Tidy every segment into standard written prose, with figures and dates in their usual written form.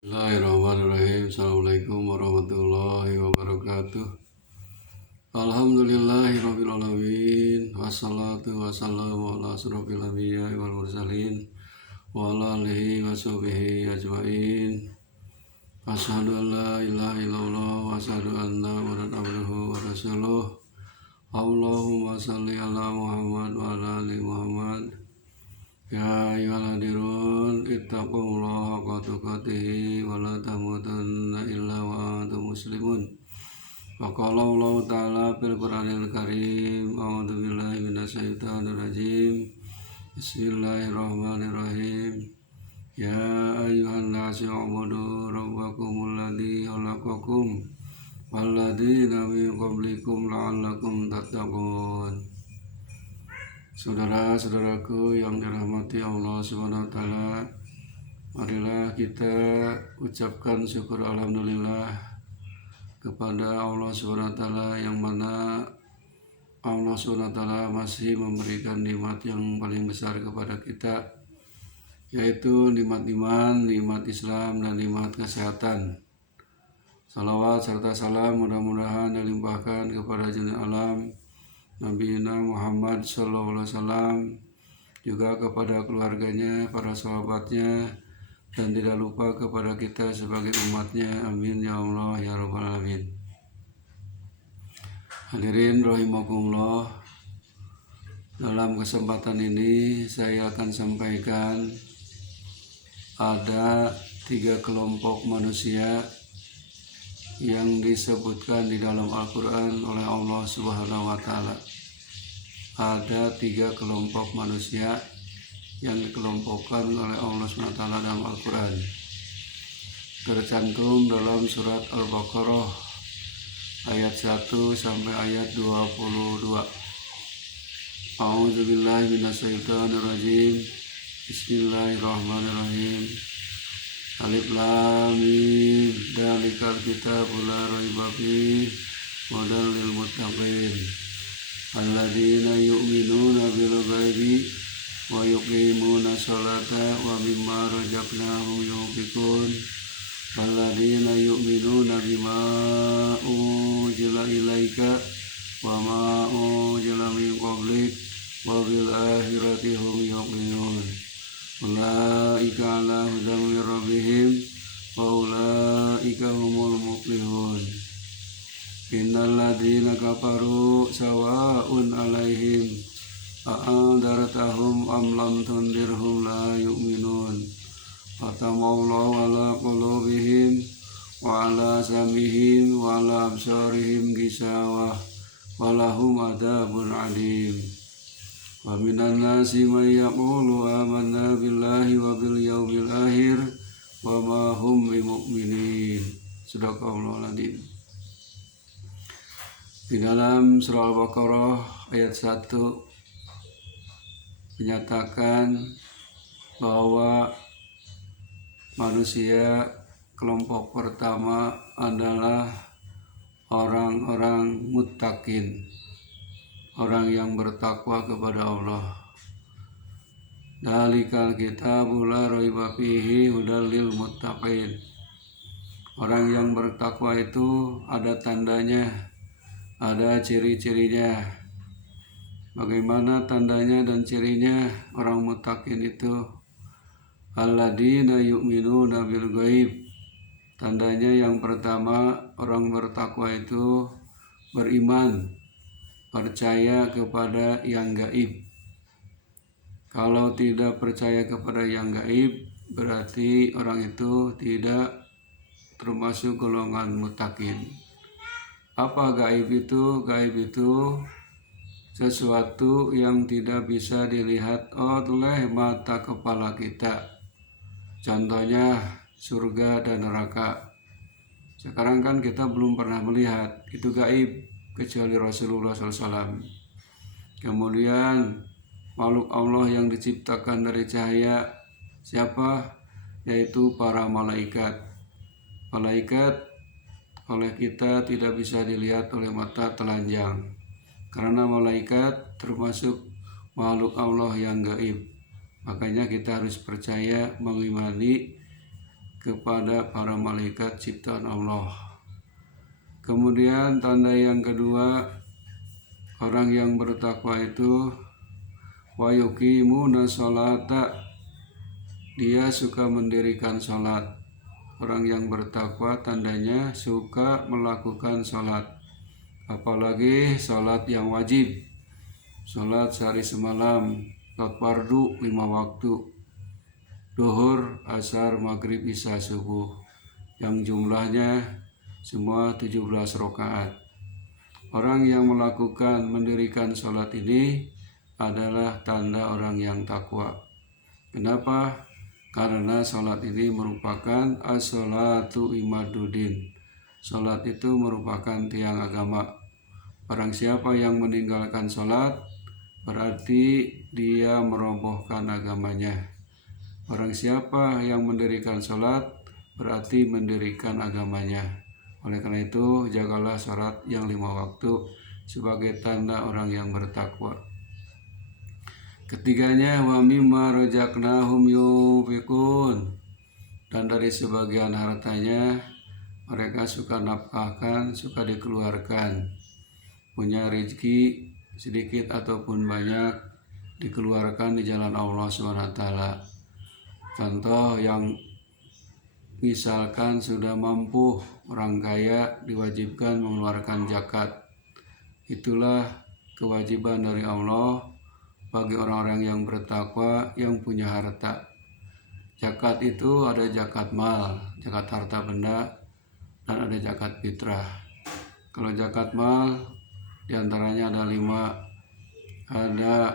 Bismillahirrahmanirrahim. Assalamualaikum warahmatullahi wabarakatuh. Alhamdulillahirabbil alamin. Wassalatu wassalamu ala asrofil anbiya'i wal mursalin wa ala alihi washabihi ajmain. Asyhadu an la ilaha illallah wa asyhadu anna muhammadan abduhu wa rasuluh. Allahumma shalli ala Muhammad wa ala ali Muhammad. Ya ayyuhalladzina ittaqullaha haqqa tuqatih wa la tamutunna illa wa antum muslimun. Wa qala Allah ta'ala fil Qur'anil Karim, a'udzu billahi minasyaitonir rajim. Bismillahirrahmanirrahim. Ya ayyuhan nasu u'budu rabbakumul ladzi khalaqakum wal ladzina min qablikum la'allakum tattaqun. Saudara-saudaraku yang dirahmati Allah SWT, marilah kita ucapkan syukur alhamdulillah kepada Allah SWT yang mana Allah SWT masih memberikan nikmat yang paling besar kepada kita, yaitu nikmat iman, nikmat Islam, dan nikmat kesehatan. Salawat serta salam mudah-mudahan dilimpahkan kepada junjungan alam Nabi Muhammad SAW, juga kepada keluarganya, para sahabatnya, dan tidak lupa kepada kita sebagai umatnya. Amin ya Allah ya Rabbal Alamin. Hadirin rahimakumullah, dalam kesempatan ini saya akan sampaikan ada 3 kelompok manusia yang disebutkan di dalam Al-Quran oleh Allah Subhanahu wa Ta'ala. Ada 3 kelompok manusia yang dikelompokkan oleh Allah Subhanahu wa Ta'ala dalam Al-Quran, tercantum dalam surat Al-Baqarah ayat 1 sampai ayat 22. A'udzu billahi minasyaitonir rajim. Bismillahirrahmanirrahim. Alif lam mim, dzalikal kitabul la raiba fihi hudal lil muttaqin alladzina yu'minuna bil ghaibi wa yuqimuna sholata wa mimma razaqnahum yunfiqun alladzina yu'minuna bima unzila ilaika wa ma unzila min qablik wa bil akhirati hum yuqinun. Ulaika ala hudan min rabbihim wa ulaika humul muflihun. Innal ladzina kafaru sawa'un 'alaihim a'andartahum am lam tundirhum la yu'minun. Khatamallahu ala qulubihim wa ala sam'ihim wa ala absarihim ghishawah wa lahum adzabun 'alim. Wa minan nasi may yaqulu amanna billahi wa bil yaumil akhir wa ma hum bimu'minin. Shadaqallahul adzim. Di dalam surah Al-Baqarah ayat 1 menyatakan bahwa manusia kelompok pertama adalah orang-orang muttaqin, orang yang bertakwa kepada Allah. Dzalikal kitabul la raiba fihi hudal lil muttaqin. Orang yang bertakwa itu ada tandanya, ada ciri-cirinya. Bagaimana tandanya dan cirinya orang muttaqin itu? Alladzina yu'minuna bil ghaib. Tandanya yang pertama, orang bertakwa itu beriman, percaya kepada yang gaib. Kalau tidak percaya kepada yang gaib, berarti orang itu tidak termasuk golongan muttaqin. Apa gaib itu? Gaib itu sesuatu yang tidak bisa dilihat oleh mata kepala kita. Contohnya surga dan neraka. Sekarang kan kita belum pernah melihat, itu gaib, kecuali Rasulullah SAW. Kemudian makhluk Allah yang diciptakan dari cahaya siapa? Yaitu para malaikat. Malaikat oleh kita tidak bisa dilihat oleh mata telanjang, karena malaikat termasuk makhluk Allah yang gaib. Makanya kita harus percaya, mengimani kepada para malaikat ciptaan Allah. Kemudian tanda yang kedua, orang yang bertakwa itu wa yuqimuna sholata, dia suka mendirikan sholat. Orang yang bertakwa tandanya suka melakukan sholat, apalagi sholat yang wajib, sholat sehari semalam, sholat fardu 5 waktu, duhur, asar, maghrib, isya, subuh, yang jumlahnya semua 17 rakaat. Orang yang mendirikan sholat ini adalah tanda orang yang takwa. Kenapa? Karena sholat ini merupakan as-sholatu imaduddin. Sholat itu merupakan tiang agama. Barang siapa yang meninggalkan sholat, berarti dia merobohkan agamanya. Barang siapa yang mendirikan sholat, berarti mendirikan agamanya. Oleh karena itu, jagalah sholat yang 5 waktu sebagai tanda orang yang bertakwa. Ketiganya, wa mimma razaqnahum yunfiqun, dan dari sebagian hartanya mereka suka nafkahkan, suka dikeluarkan. Punya rezeki sedikit ataupun banyak dikeluarkan di jalan Allah SWT. Contoh yang misalkan sudah mampu, orang kaya diwajibkan mengeluarkan zakat. Itulah kewajiban dari Allah bagi orang-orang yang bertakwa yang punya harta. Zakat itu ada zakat mal, zakat harta benda, dan ada zakat fitrah. Kalau zakat mal diantaranya ada 5, ada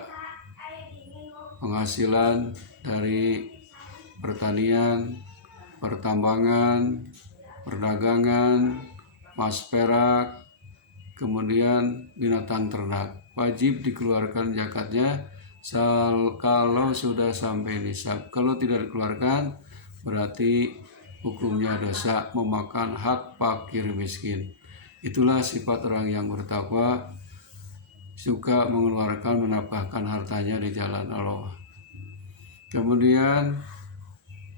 penghasilan dari pertanian, pertambangan, perdagangan, emas perak, kemudian binatang ternak. Wajib dikeluarkan zakatnya kalau sudah sampai nisab. Kalau tidak dikeluarkan, berarti hukumnya dosa, memakan hak fakir miskin. Itulah sifat orang yang bertakwa, suka mengeluarkan, menafkahkan hartanya di jalan Allah. Kemudian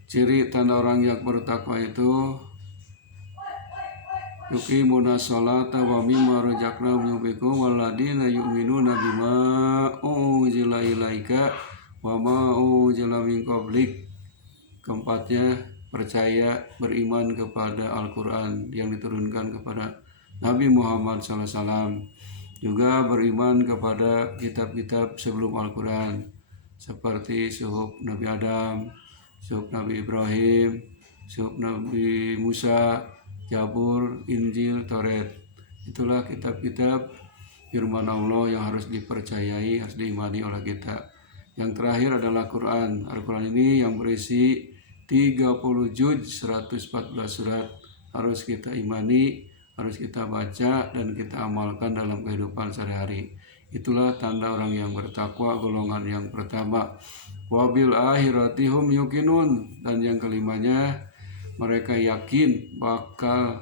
ciri tanda orang yang bertakwa itu yuqimuna sholata wa mimma razaqnahum yunfiqun walladzina yu'minuna bima unzila ilaika wa ma unzila min qablik. Keempatnya, percaya, beriman kepada Al-Quran yang diturunkan kepada Nabi Muhammad SAW. Juga beriman kepada kitab-kitab sebelum Al-Quran seperti suhuf Nabi Adam, suhuf Nabi Ibrahim, suhuf Nabi Musa, Zabur, Injil, Taurat. Itulah kitab-kitab firman Allah yang harus dipercayai, harus diimani oleh kita. Yang terakhir adalah Quran. Al-Quran ini yang berisi 30 juz, 114 surat, harus kita imani, harus kita baca dan kita amalkan dalam kehidupan sehari-hari. Itulah tanda orang yang bertakwa, golongan yang pertama. Wabil akhirati hum yuqinun, dan yang kelimanya, mereka yakin bakal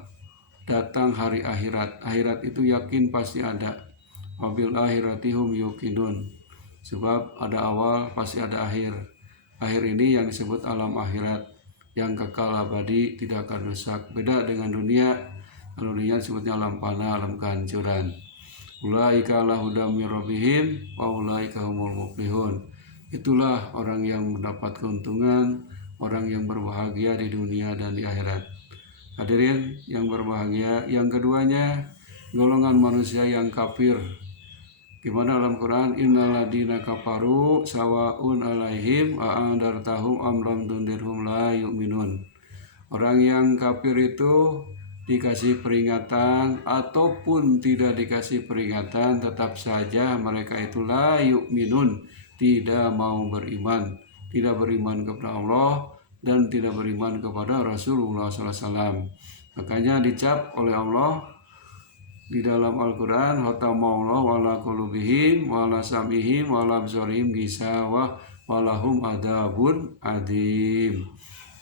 datang hari akhirat. Akhirat itu yakin pasti ada. Wabil akhirati hum yuqinun, sebab ada awal pasti ada akhir. Akhir ini yang disebut alam akhirat, yang kekal abadi, tidak akan rusak. Beda dengan dunia. Kalau dunia disebutnya alam fana, alam kehancuran. Ulaika ala hudam min rabbihim wa ulaika humul muflihun. Itulah orang yang mendapat keuntungan, orang yang berbahagia di dunia dan di akhirat. Hadirin yang berbahagia, yang keduanya golongan manusia yang kafir. Gimana dalam Quran? Innal ladina kafaru sawaun alaihim a'andartahum am lam tundirhum la yu'minun. Orang yang kafir itu dikasih peringatan ataupun tidak dikasih peringatan, tetap saja mereka itu la yu'minun, tidak mau beriman, tidak beriman kepada Allah dan tidak beriman kepada Rasulullah SAW. Makanya dicap oleh Allah di dalam Al-Quran, hatamallahu ala qulubihim wa ala sam'ihim wa ala absarihim gisawah wa lahum adabun adim.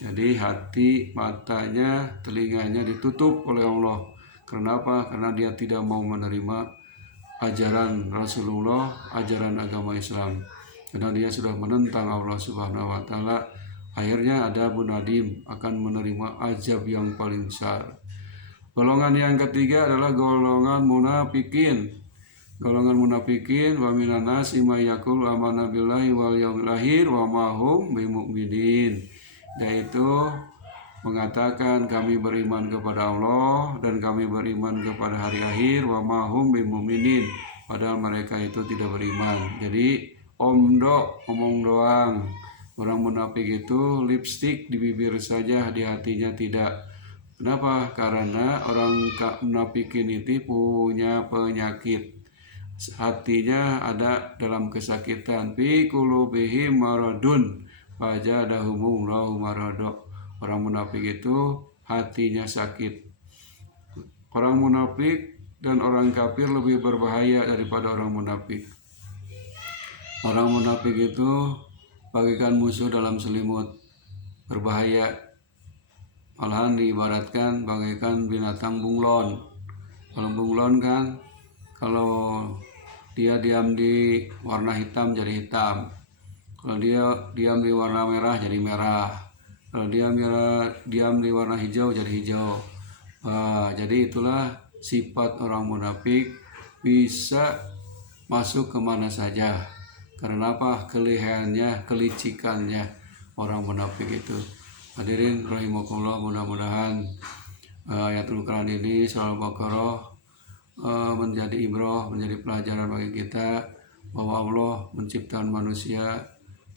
Jadi hati, matanya, telinganya ditutup oleh Allah. Kenapa? Karena dia tidak mau menerima ajaran Rasulullah, ajaran agama Islam. Karena dia sudah menentang Allah Subhanahu wa taala. Akhirnya ada munadim, akan menerima azab yang paling besar. Golongan yang ketiga adalah golongan munafikin. Golongan munafikin wa minan nasi may yaqulu amanna billahi wal yaumil akhir wa ma hum bimumin. Yaitu mengatakan kami beriman kepada Allah dan kami beriman kepada hari akhir wa ma hum bimuminin, padahal mereka itu tidak beriman. Jadi omong doang. Orang munafik itu lipstik di bibir saja, di hatinya tidak. Kenapa? Karena orang munafikin itu punya penyakit. Hatinya ada dalam kesakitan. Fi qulubihim maradun fazadahumullahu marada. Orang munafik itu hatinya sakit. Orang munafik dan orang kafir lebih berbahaya daripada orang munafik. Orang munafik itu bagaikan musuh dalam selimut, berbahaya. Malahan diibaratkan bagaikan binatang bunglon. Kalau bunglon kan, kalau dia diam di warna hitam jadi hitam. Kalau dia diam di warna merah jadi merah. Kalau dia diam di warna hijau jadi hijau. Jadi itulah sifat orang munafik, bisa masuk kemana saja. Karena apa? Kelihayannya, kelicikannya orang munafik itu. Hadirin rahimakumullah, mudah-mudahan ayatul Quran ini surah Al-Baqarah menjadi ibrah, menjadi pelajaran bagi kita bahwa Allah menciptakan manusia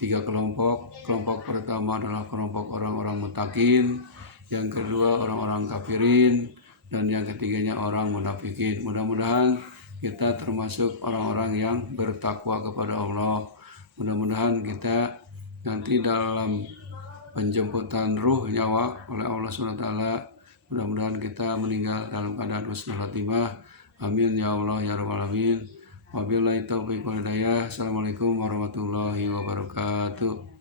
3 kelompok. Kelompok pertama adalah kelompok orang-orang mutakin, yang kedua orang-orang kafirin, dan yang ketiganya orang munafikin. Mudah-mudahan kita termasuk orang-orang yang bertakwa kepada Allah. Mudah-mudahan kita nanti dalam penjemputan ruh nyawa oleh Allah SWT, mudah-mudahan kita meninggal dalam keadaan husnul khatimah. Amin ya Allah ya rabbal alamin. Wabillahi taufiq wal hidayah. Assalamualaikum warahmatullahi wabarakatuh.